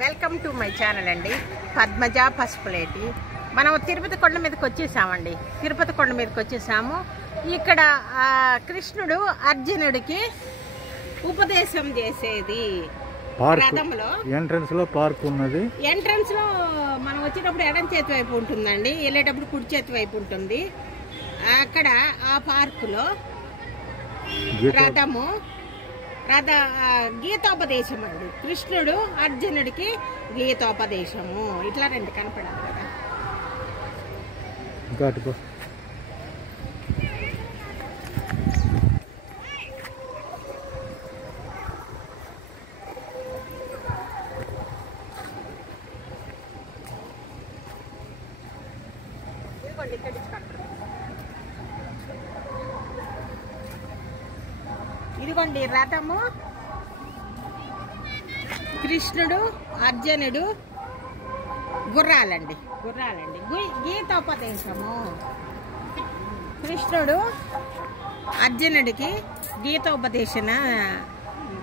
Welcome to my channel అండి, పద్మజ పసుపులేటి. మనం తిరుపతి కొండ మీదకి వచ్చేసామండి. తిరుపతి కొండ మీదకి వచ్చేసాము. ఇక్కడ కృష్ణుడు అర్జునుడికి ఉపదేశం చేసేది రథంలో. ఎంట్రన్స్ లో పార్క్ ఉన్నది. ఎంట్రన్స్ లో మనం వచ్చేటప్పుడు ఎడం చేతి వైపు ఉంటుందండి, వెళ్ళేటప్పుడు కుడి చేతి వైపు ఉంటుంది. అక్కడ ఆ పార్కులో గీతోపదేశం అండి. కృష్ణుడు అర్జునుడికి గీతోపదేశము. ఇట్లా రెండు కనపడాలి కదా. ఇదిగోండి రథము, కృష్ణుడు అర్జునుడు, గుర్రాలండి గీతోపదేశము. కృష్ణుడు అర్జునుడికి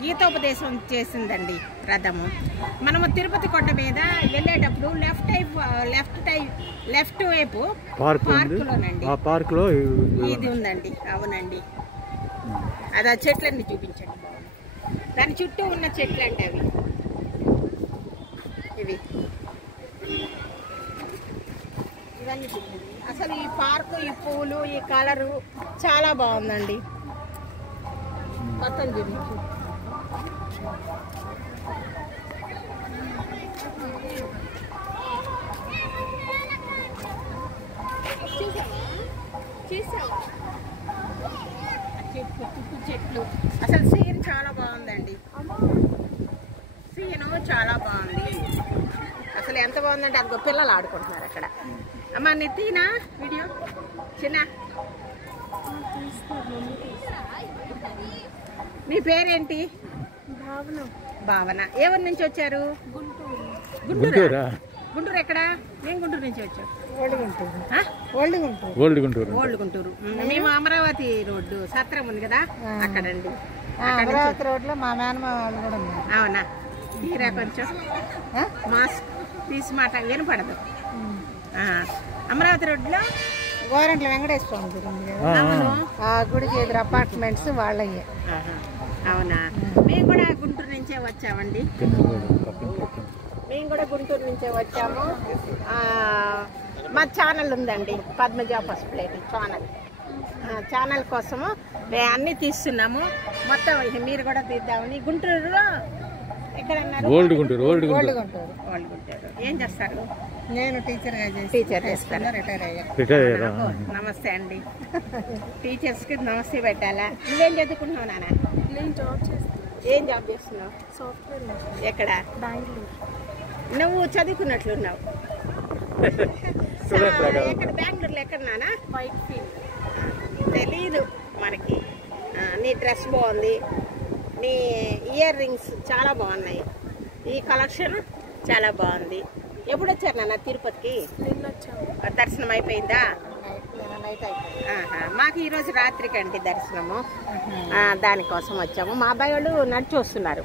గీతోపదేశం చేసిందండి రథము. మనము తిరుపతి కొండ మీద వెళ్ళేటప్పుడు లెఫ్ట్ వైపు పార్కులోనండి. ఇది ఉందండి. అవునండి, అది ఆ చెట్లన్నీ చూపించండి. దాని చుట్టూ ఉన్న చెట్లు అంటే ఇవన్నీ చూపించండి. అసలు ఈ పార్కు, ఈ పూలు, ఈ కలరు చాలా బాగుందండి. మొత్తం చూపించు. చెట్లు అసలు సీన్ చాలా బాగుందండి. సీను చాలా బాగుంది. అసలు ఎంత బాగుందంటే అదిగో పిల్లలు ఆడుకుంటున్నారు అక్కడ. అమ్మా నితీనా వీడియో చిన్న. నీ పేరేంటి? భావన. ఏ ఊరు నుంచి వచ్చారు? గుంటూరు. ఎక్కడ? మేము గుంటూరు నుంచి వచ్చాం. ఓల్డ్ గుంటూరు. మేము అమరావతి రోడ్డు సత్రం ఉంది కదా, అక్కడండి. అమరావతి రోడ్లో మా మేనమా వాళ్ళు కూడా ఉన్నారు. అవునా? తీరా కొంచెం మాస్క్ తీసి మాట వినపడదు. అమరావతి రోడ్లో గోరంట్ల వెంకటేశ్వర గుడి ఉంది కదా, ఆ గుడికి ఎదురు అపార్ట్మెంట్స్ వాళ్ళయ్యే. అవునా? మేము కూడా గుంటూరు నుంచే వచ్చామండి. వచ్చాము. మా ఛానల్ ఉందండి, పద్మజ పసుపులేటి ఛానల్ కోసము అన్నీ తీస్తున్నాము. మొత్తం మీరు కూడా తీద్దామని. గుంటూరులో ఎక్కడన్నారు? ఓల్డ్ గుంటూరు. ఏం చేస్తారు? నేను టీచర్ చేస్తాను. రిటైర్ అయ్యా. నమస్తే అండి. టీచర్స్ కి నమస్తే పెట్టాలా? నువ్వేం చదువుకుంటున్నావు నాన్న? నేను జాబ్ చేస్తాను. ఏం జాబ్ చేస్తున్నావు? సాఫ్ట్వేర్. ఎక్కడ? బెంగళూరు. నువ్వు చదువుకున్నట్లున్నావు. ఎక్కడ? బెంగళూరులో. ఎక్కడ నాన్న? White field. తెలీదు మనకి. నీ డ్రెస్ బాగుంది, నీ ఇయర్ రింగ్స్ చాలా బాగున్నాయి, ఈ కలెక్షన్ చాలా బాగుంది. ఎప్పుడు వచ్చారు నాన్న తిరుపతికి? నిన్న వచ్చాము. దర్శనం అయిపోయిందా? నైట్ అయిపోయింది. మాకు ఈరోజు రాత్రికి అండి దర్శనము. దానికోసం వచ్చాము. మా అబ్బాయి వాళ్ళు నడిచి వస్తున్నారు,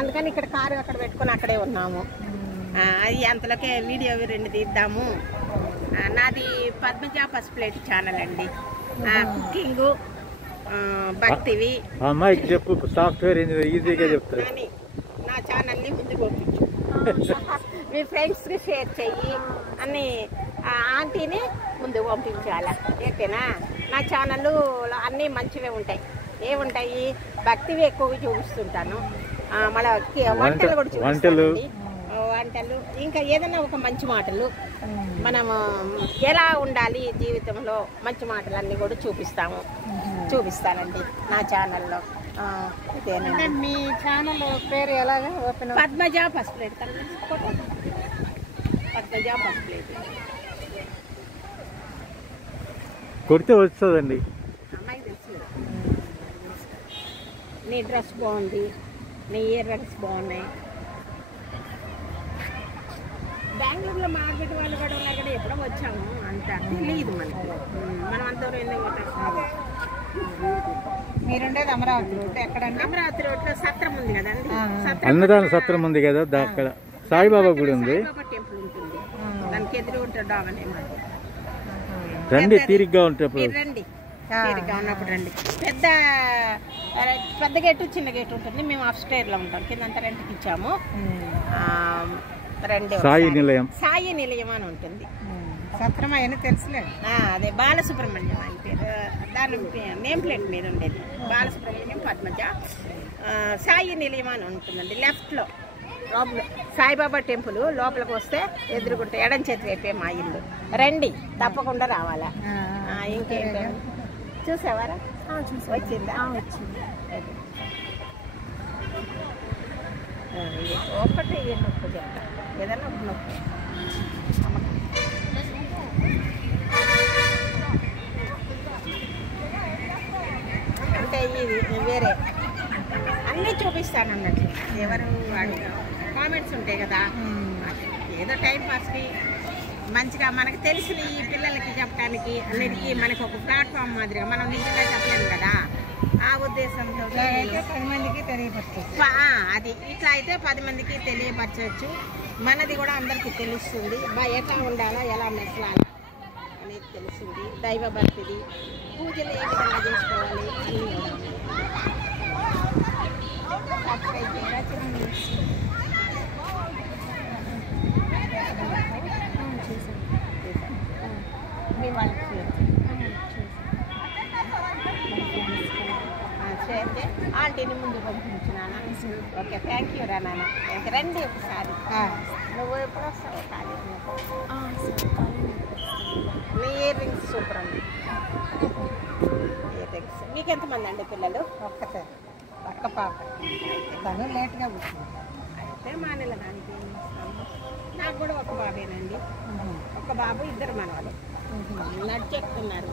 అందుకని ఇక్కడ కారు అక్కడ పెట్టుకొని అక్కడే ఉన్నాము. అది అంతలోకే వీడియో రెండు తీద్దాము. నాది పద్మజ పసుపులేటి ఛానల్ అండి. కుకింగ్, భక్తివి. చెప్పు, సాఫ్ట్వేర్ ఈజీగా చెప్తారు. నా ఛానల్ని ముందుకు పంపించు, మీ ఫ్రెండ్స్కి షేర్ చెయ్యి అని ఆంటీని ముందుకు పంపించాలా? ఓకేనా? నా ఛానల్ అన్నీ మంచివే ఉంటాయి. ఏముంటాయి? భక్తివి ఎక్కువగా చూపిస్తుంటాను. మళ్ళీ వంటలు కూడా చూపిస్తాను. వంటలు, ఇంకా ఏదైనా ఒక మంచి మాటలు, మనము ఎలా ఉండాలి జీవితంలో, మంచి మాటలు అన్నీ కూడా చూపిస్తానండి నా ఛానల్లో. ఇదేనండి. మీ ఛానల్ పేరు ఎలాగా? పద్మజ పసుపులేటి. పద్మజ పసుపులేటి కొడితే వస్తుందండి. అమ్మాయి తెలుసు. నీ డ్రెస్ బాగుంది, నీ ఇయర్ రింగ్స్ బాగున్నాయి. బెంగళూరులో మార్కెట్ వాళ్ళు కూడా ఉన్నారు కదా, ఎప్పుడో వచ్చాము. అంత తెలియదు మనకి. మనం అంతా మీరుండేది అమరావతి రోడ్డు ఎక్కడండి? అమరావతి రోడ్లో సత్రం ఉంది కదండి, సత్రం అన్నదాన సత్రం ఉంది కదా, అక్కడ సాయిబాబా గుడి ఉంది. సాయిబాబా టెంపుల్ ఉంటుంది, దానికి ఎదురు ఉంటుంది డాగనే మాట. రండి తీరిగ్గా ఉంటప్పుడు. మీరు రండి, తీరిగ్గా ఉన్నప్పుడు రండి. పెద్ద గేటు చిన్న గేటు ఉంటుంది. మేము అప్ స్టైర్ లో ఉంటాం, కిందంతా రెంట్కి ఇచ్చాము. రండి. సాయి నిలయం, సాయి నిలయం అని ఉంటుంది. సత్రం అవన్నీ తెలుసులే. అదే బాలసుబ్రహ్మణ్యం అని పేరు, దాని నేమ్ ప్లేట్ మీద ఉండేది బాలసుబ్రహ్మణ్యం పద్మజ. సాయి నిలయం అని ఉంటుందండి లెఫ్ట్ లో. లోపల సాయిబాబా టెంపుల్ లోపలికి వస్తే ఎదురుకుంటే ఎడం చేతి వైపే మా ఇల్లు. రండి, తప్పకుండా రావాలా. ఇంకేంటి చూసావారా? వచ్చిందా? వచ్చింది. ఒకటి నొప్పు చెప్తా, ఏదైనా ఒక నొప్పి. అంటే ఇది వేరే అన్నీ చూపిస్తాను అన్నట్లు. ఎవరు కామెంట్స్ ఉంటాయి కదా, ఏదో టైం పాస్కి మంచిగా మనకు తెలిసిన ఈ పిల్లలకి చెప్పడానికి అన్నిటికీ మనకి ఒక ప్లాట్ఫామ్ మాదిరిగా మనం నిజంగా చెప్పలేము కదా, ఆ ఉద్దేశంతో 10 మందికి తెలియపరచవచ్చు. అది ఇట్లా అయితే 10 మందికి తెలియపరచవచ్చు. మనది కూడా అందరికీ తెలుస్తుంది, ఎట్లా ఉండాలా, ఎలా మెసలాలా అనేది తెలుస్తుంది. దైవ భక్తిది, పూజలు ఏ విధంగా చేసుకోవాలి అన్నీ కూడా. సబ్స్క్రైబ్ చేయరా మీ వాళ్ళకి చేస్తే ఆంటీని ముందు పంపించినానా? ఓకే, థ్యాంక్ యూ రా నాన్న. రండి ఒకసారి. నువ్వు ఎప్పుడు వస్తావు? ఖాళీ నీ ఇయర్ రింగ్స్ సూపర్ అండి. ఇయర్ రింగ్స్ మీకు ఎంతమంది అండి పిల్లలు? ఒక్క పాప, తను లేట్గా పుట్టింది. అయితే మా నెల దానికి ఏం చేస్తాము. నాకు కూడా ఒక బాబేనండి, ఒక బాబు, 2 మనవాళ్ళు నడిచెక్కుతున్నారు.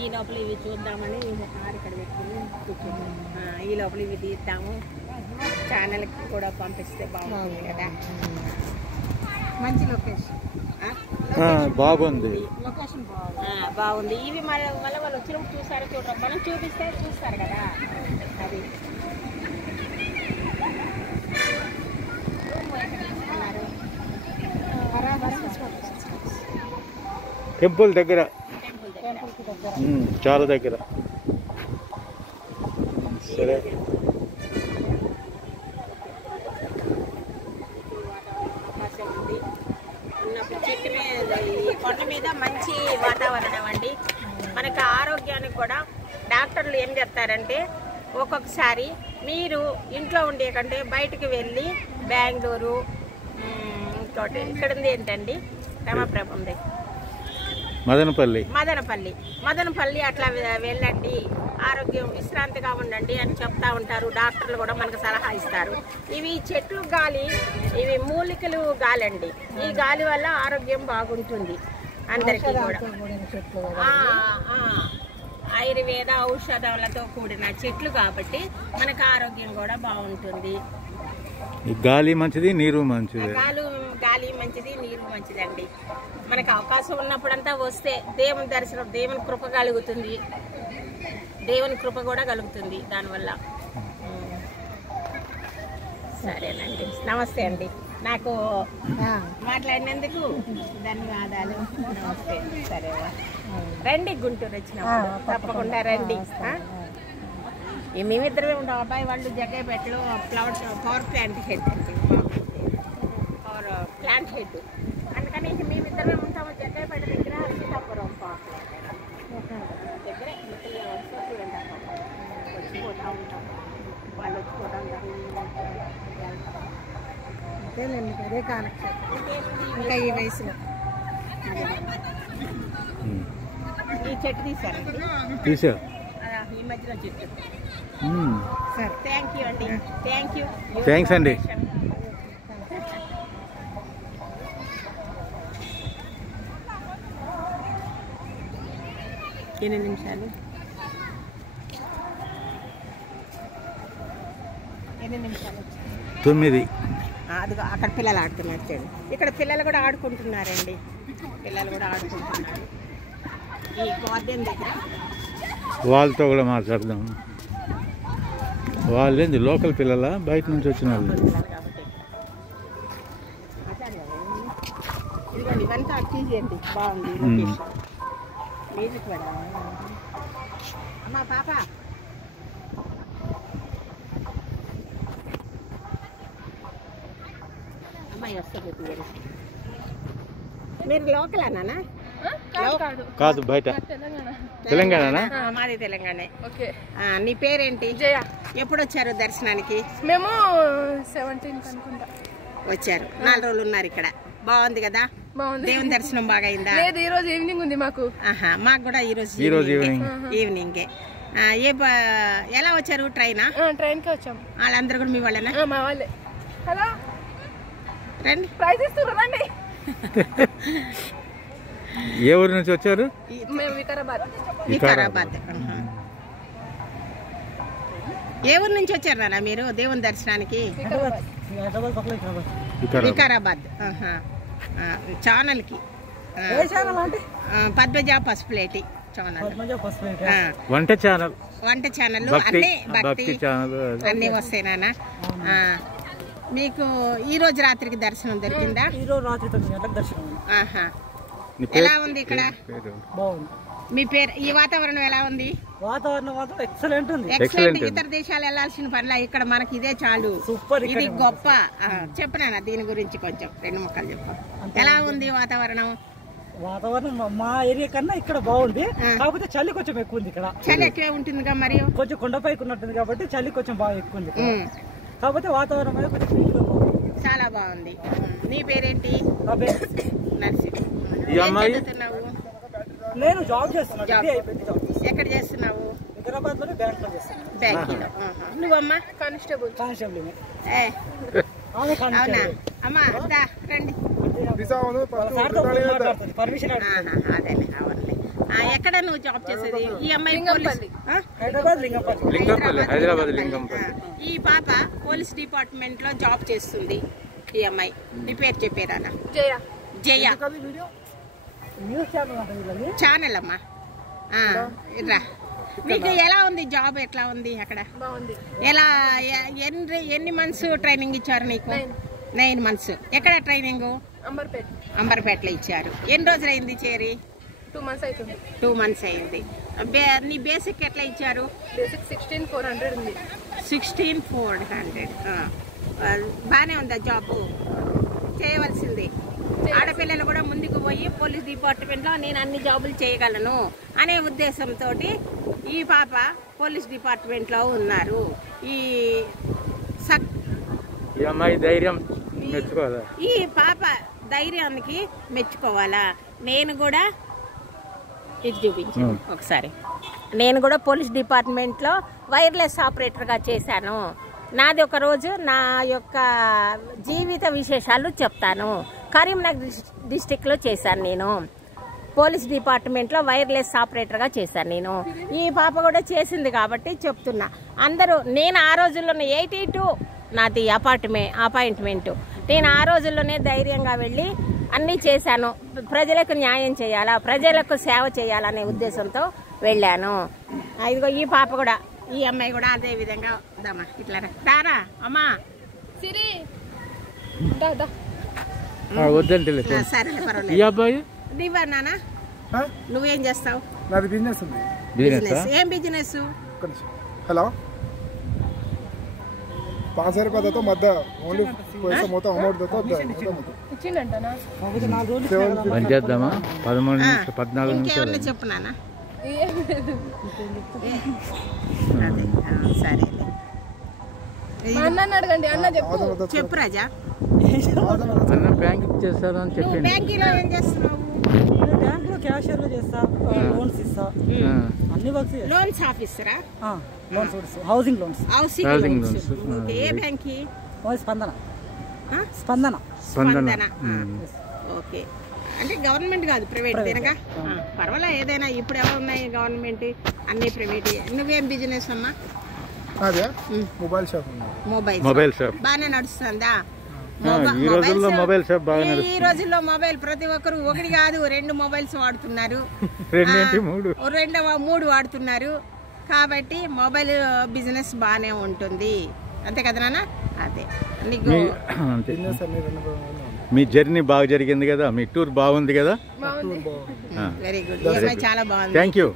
ఈ లోపల ఇవి చూద్దామని కారు ఇక్కడ పెట్టుకుని కూర్చున్నాం. ఈ లోపల ఇవి తీద్దాము, ఛానల్కి కూడా పంపిస్తే బాగుంటుంది కదా. మంచి లొకేషన్, బాగుంది. లొకేషన్ బాగుంది. ఇవి మళ్ళీ వాళ్ళు వచ్చినప్పుడు చూసారో చూడరు, మనం చూపిస్తే చూస్తారు కదా. అది టెంపుల్ దగ్గర, చాలా దగ్గర. సరే, ఉన్నప్పుడు చెట్టు మీద, ఈ కొండ మీద మంచి వాతావరణం అండి. మనకు ఆరోగ్యానికి కూడా డాక్టర్లు ఏం చెప్తారంటే, ఒక్కొక్కసారి మీరు ఇంట్లో ఉండే కంటే బయటకు వెళ్ళి బెంగళూరు, ఇంకోటి ఇక్కడ ఉంది ఏంటండి, రమాప్రభ ఉంది, మదనపల్లి అట్లా వెళ్ళండి, ఆరోగ్యం విశ్రాంతిగా ఉండండి అని చెప్తా ఉంటారు. డాక్టర్లు కూడా మనకు సలహా ఇస్తారు. ఇవి చెట్లు గాలి, ఇవి మూలికలు గాలి అండి. ఈ గాలి వల్ల ఆరోగ్యం బాగుంటుంది అందరికీ కూడా. ఆయుర్వేద ఔషధాలతో కూడిన చెట్లు కాబట్టి మనకు ఆరోగ్యం కూడా బాగుంటుంది. గాలి మంచిది, నీరు మంచిది. గాలి మంచిది, నీరు మంచిదండి. మనకు అవకాశం ఉన్నప్పుడంతా వస్తే దేవుని దర్శనం, దేవుని కృప కలుగుతుంది, దేవుని కృప కూడా కలుగుతుంది దానివల్ల. సరేనండి, నమస్తే అండి. నాకు మాట్లాడినందుకు ధన్యవాదాలు. నమస్తే. సరే, రండి, గుంటూరు వచ్చినప్పుడు తప్పకుండా రండి. మేమిద్దరమే ఉంటాం. అబ్బాయి వాళ్ళు జగ్గైపేటలో పవర్ ప్లాంట్ హెడ్ అండి, పవర్ ప్లాంట్ హెడ్. అందుకని మేమిద్దరమే ఉంటాము జగ్గైపేట దగ్గర, సీతాపురం పవర్ ప్లాంట్ దగ్గర. వచ్చిపోతూ ఉంటాం, వాళ్ళు వచ్చిపోతాం. అంతేలేండి, అదే కానక్షేత్రం. ఇంకా ఈ వయసులో ఈ చెట్టు తీసారండి, ఈ మధ్యలో చెట్టు. సరే, థ్యాంక్ యూ అండి. థ్యాంక్స్ అండి. 8 నిమిషాలు. 9. అదిగో అక్కడ పిల్లలు ఆడుతున్నారు చూడండి. ఇక్కడ పిల్లలు కూడా ఆడుకుంటున్నారండి, పిల్లలు కూడా ఆడుకుంటున్నారు ఈ గార్డెన్ దగ్గర. వాళ్ళతో కూడా మాట్లాడదాం. వాళ్ళేంది లోకల్ పిల్లల బయట నుంచి వచ్చిన వాళ్ళు? ఇదిగోండి ఇవంతా తీసేయండి, బాగుంది లొకేషన్. మ్యూజిక్ పెడదాం. అమ్మా పాప అమ్మాయి వస్తుంది తీయండి. మీరు లోకల్ అన్నానా? కాదు బయట. తెలంగాణనా? మాది తెలంగాణ. నీ పేరేంటి? జయ. ఎప్పుడు వచ్చారు దర్శనానికి? మేము 17 అనుకుంటా వచ్చారు. 4 రోజులు ఉన్నారు ఇక్కడ. బాగుంది కదా? బాగుంది. దేవుని దర్శనం బాగా అయిందా? లేదు, ఈ రోజు ఈవినింగ్ ఉంది మాకు. మాకు కూడా ఈ రోజు ఈవినింగే. ఎలా వచ్చారు? ట్రైనా? ట్రైన్ కి వచ్చాం. వాళ్ళందరూ కూడా మీ వాళ్ళేనా? మా వాళ్ళే. హలో రండి. ప్రైజ్ ఇస్తున్నారు రండి. ఏ ఊరు నుంచి వచ్చారు? మేము వికారాబాద్. వికారాబాద్. ఏ ఊరు నుంచి వచ్చారు నాన్న మీరు దేవుని దర్శనానికి? వికారాబాద్. ఛానల్కి పద్మజ పసుపులేటి ఛానల్. వంట ఛానల్. వంట ఛానల్ అన్నీ భక్తి అన్నీ వస్తాయి నాన్న. మీకు ఈ రోజు రాత్రికి దర్శనం దొరికిందా? ఈ రోజు రాత్రి 9 గంటలకు దర్శనం. ఎలా ఉంది ఇక్కడ? బాగుంది. మీ పేరు? ఈ వాతావరణం ఎలా ఉంది? వాతావరణం మాత్రం ఎక్సలెంట్ ఉంది. ఎక్సలెంట్. ఇతర దేశాలు వెళ్ళాల్సిన పనిలా ఇక్కడ మనకి ఇదే చాలు. సూపర్. ఇది గొప్ప. చెప్పనా దీని గురించి కొంచెం 2 ముక్కలు చెప్పు. ఎలా ఉంది వాతావరణం? వాతావరణం మా ఏరియా కన్నా ఇక్కడ బాగుంది. కాకపోతే చలి కొంచెం ఎక్కువ ఉంది ఇక్కడ. చలి ఎక్కువే ఉంటుందిగా మరి. కొంచెం కొండపైకి ఉన్నట్టుంది కాబట్టి చలి కొంచెం బాగా ఎక్కువ ఉంది. కాకపోతే వాతావరణం అనేది కొంచెం చాలా బాగుంది. నీ పేరేంటి? నర్సింగ్. చదువుతున్నావు? నేను జాబ్ చేస్తున్నాను. ఎక్కడ చేస్తున్నావు? వికారాబాద్ లోనే బ్యాంక్ లో చేస్తున్నాను. బ్యాంకులో. నువ్వమ్మా? కానిస్టేబుల్. కానిస్టేబుల్. అవునా అమ్మా? రండి. పర్మిషన్. అదేలే. అవునులే. ఎక్కడ నువ్వు జాబ్ చేసేది? ఈ అమ్మాయి హైదరాబాద్ లింగంపల్లి. ఈ పాప పోలీస్ డిపార్ట్మెంట్ లో జాబ్ చేస్తుంది. ఈ అమ్మాయి. నీ పేరు చెప్పారా? జయ. జయ ఛానల్ అమ్మా. రా. మీకు ఎలా ఉంది జాబ్? ఎట్లా ఉంది అక్కడ? బాగుంది. ఎలా ఎన్ని మంత్స్ ట్రైనింగ్ ఇచ్చారు నీకు? 9 మంత్స్. ఎక్కడ ట్రైనింగ్? అంబర్పేటలో ఇచ్చారు. ఎన్ని రోజులు అయింది చేరి? 2 months అవుతుంది. 2 months అయింది. నీ బేసిక్ ఎట్లా ఇచ్చారు? బేసిక్ 16,400 ఉంది. 16,400. బాగానే ఉందా జాబ్? చేయవలసింది. ఆడపిల్లలు కూడా ముందుకు పోయి పోలీస్ డిపార్ట్మెంట్లో నేను అన్ని జాబులు చేయగలను అనే ఉద్దేశంతో ఈ పాప పోలీస్ డిపార్ట్మెంట్లో ఉన్నారు. ఈ అమ్మాయి ధైర్యం మెచ్చుకోవాలా? ఈ పాప ధైర్యానికి మెచ్చుకోవాలా? నేను కూడా ఇది చూపించాను ఒకసారి. నేను కూడా పోలీస్ డిపార్ట్మెంట్లో వైర్లెస్ ఆపరేటర్గా చేశాను. నాది ఒక రోజు నా యొక్క జీవిత విశేషాలు చెప్తాను. కరీంనగర్ డిస్టిక్లో చేశాను నేను. పోలీస్ డిపార్ట్మెంట్లో వైర్లెస్ ఆపరేటర్గా చేశాను నేను. ఈ పాప కూడా చేసింది కాబట్టి చెప్తున్నా. అందరూ నేను ఆ రోజుల్లోనే 82 నాది అపాయింట్మెంటు. నేను ఆ రోజుల్లోనే ధైర్యంగా వెళ్ళి అన్నీ చేశాను. ప్రజలకు న్యాయం చేయాలా, ప్రజలకు సేవ చేయాలనే ఉద్దేశంతో వెళ్ళాను. ఇదిగో ఈ పాప కూడా, ఈ అమ్మాయి కూడా అదే విధంగా ఉందమ్మా. ఇట్లా రారా అమ్మా. సిరి వద్దంటే సరే పర్వాలేదు. ఈ అబ్బాయి నీవా నాన్న? నువ్వేం చేస్తావు? నాది బిజినెస్ ఉంది. బిజినెస్. ఏం బిజినెస్? హలో 5,000 रुपये देता मध्य ओनली पैसा मोता अमाउंट देता ఇచ్చిండంటనా? పని చేద్దామా? 13 నుంచి 14 నుంచి ఇంకేమన్నా చెప్పు నాన్న. అదే సరేలే. అన్న అడగండి. అన్న చెప్పు. చెప్పు రాజా. అన్న బ్యాంక్ చేస్తారు అని నువ్వు చెప్పండి. బ్యాంకులో ఏం చేస్తున్నావు? బ్యాంక్ లో క్యాషియర్ లో చేస్తా, లోన్స్ ఇస్తా, అన్ని వర్క్స్. లోన్స్ ఆఫీసరా? Loans, housing loans. Housing loans. ఏ బ్యాంక్? స్పందన. స్పందన. ఓకే. అంటే గవర్నమెంట్ కాదు, ప్రైవేట్ దేనగా? పర్వాలే. ఏదైనా ఇప్పుడు ఎవరు ఉన్నాయి గవర్నమెంట్, అన్ని ప్రైవేట్. నువ్వేం బిజినెస్ అమ్మా? అదే మొబైల్ షాప్. Mobile shop. బాగానే నడుస్తుందా? ఈ రోజుల్లో మొబైల్ షాప్ బాగా ఈ నడుస్తుంది. రోజుల్లో మొబైల్ ప్రతి ఒక్కరు ఒకటి కాదు 2 మొబైల్స్ వాడుతున్నారు, 3 వాడుతున్నారు. కాబట్టి మొబైల్ బిజినెస్ బాగానే ఉంటుంది, అంతే కదా నాన్న? అదే నీకు అంతే. మీ జర్నీ బాగా జరిగింది కదా, మీ టూర్ బాగుంది కదా? Very good. చాలా బాగుంది. థ్యాంక్ యూ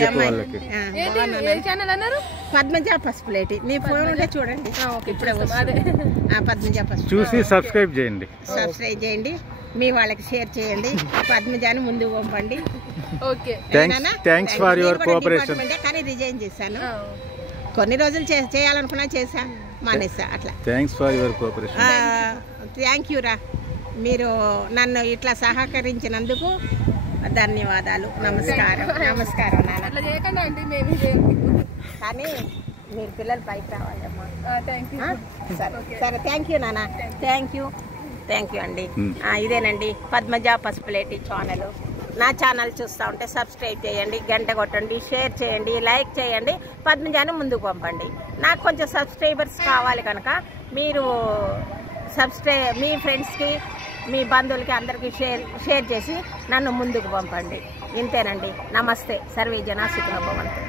చెప్పు వాళ్ళకి. పద్మజ పసుపులేటి నీ ఫోన్ ఉంటే చూడండి, ఇప్పుడే పద్మజ పసుపు చూసి సబ్స్క్రైబ్ చేయండి, మీ వాళ్ళకి షేర్ చేయండి, పద్మజాని ముందుకు పంపండి. Thanks for your cooperation. కానీ రిజైన్ చేశాను, కొన్ని రోజులు చేయాలనుకున్నా చేశా, మానేసా అట్లా. Thanks for your cooperation. Thank you రా, మీరు నన్ను ఇట్లా సహకరించినందుకు ధన్యవాదాలు. నమస్కారం నాన్న. కానీ మీరు పిల్లలు పైకి రావాలమ్మా. సరే థ్యాంక్ యూ నాన్న. థ్యాంక్ యూ అండి. ఇదేనండి పద్మజ పసుపులేటి ఛానల్. నా ఛానల్ చూస్తూ ఉంటే సబ్స్క్రైబ్ చేయండి, గంట కొట్టండి, షేర్ చేయండి, లైక్ చేయండి, పద్మజాను ముందుకు పంపండి. నాకు కొంచెం సబ్స్క్రైబర్స్ కావాలి కనుక మీరు మీ ఫ్రెండ్స్కి, మీ బంధువులకి అందరికీ షేర్ చేసి నన్ను ముందుకు పంపండి. ఇంతేనండి. నమస్తే. సర్వే జన సుఖినో భవంతు.